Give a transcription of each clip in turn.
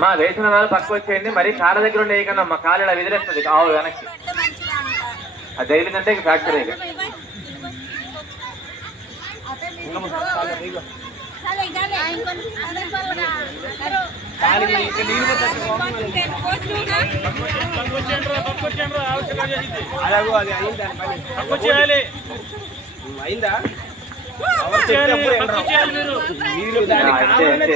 మా వేసిన వాళ్ళు పక్కకు వచ్చేయండి మరి కాళ్ళ దగ్గర ఉండే కన్నా మా కాలు ఇలా విదిలేస్తుంది ఆవు వెనక్కి. అది తగిలిందంటే ఇక. ఫ్రాక్చర్ ఇక పక్కొచ్చేయండి పక్కొచ్చేయండి ఆలోచన చేసింది. అలాగో అది అయింది? దాని పని పక్కొచ్చేయాలి అయిందా పక్కొచ్చేయాలి పక్కొచ్చేయాలి మీరు. మీరు దాన్ని అంతే, కావాలని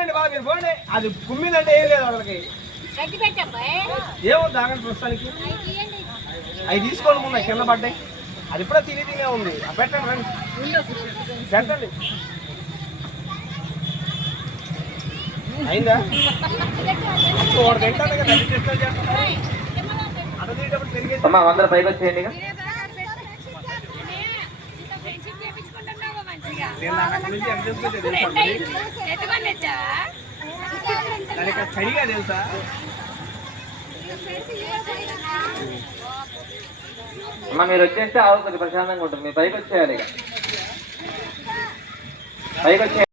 ఏమవుతుందండి బాబు మీరు పోండి. అది కుమ్మిందంటే ఏం లేదు వాళ్ళకి ఏమవుతుంది ఆగండి ప్రస్తుతానికి. అవి తీసుకోండి ముందు కింద పడ్డాయి. అది కూడా తిని తినే ఉంది. ఆ పెట్టండి రండి. పెట్టండి. అయిందా? అమ్మా అందరూ పైకి వచ్చేయండి దానికి చడిగా తెలుసా అమ్మా మీరు వచ్చేస్తే ఆవు కొంచెం ప్రశాంతంగా ఉంటుంది మీరు పైకి వచ్చేయాలి ఇక. పైకి వచ్చే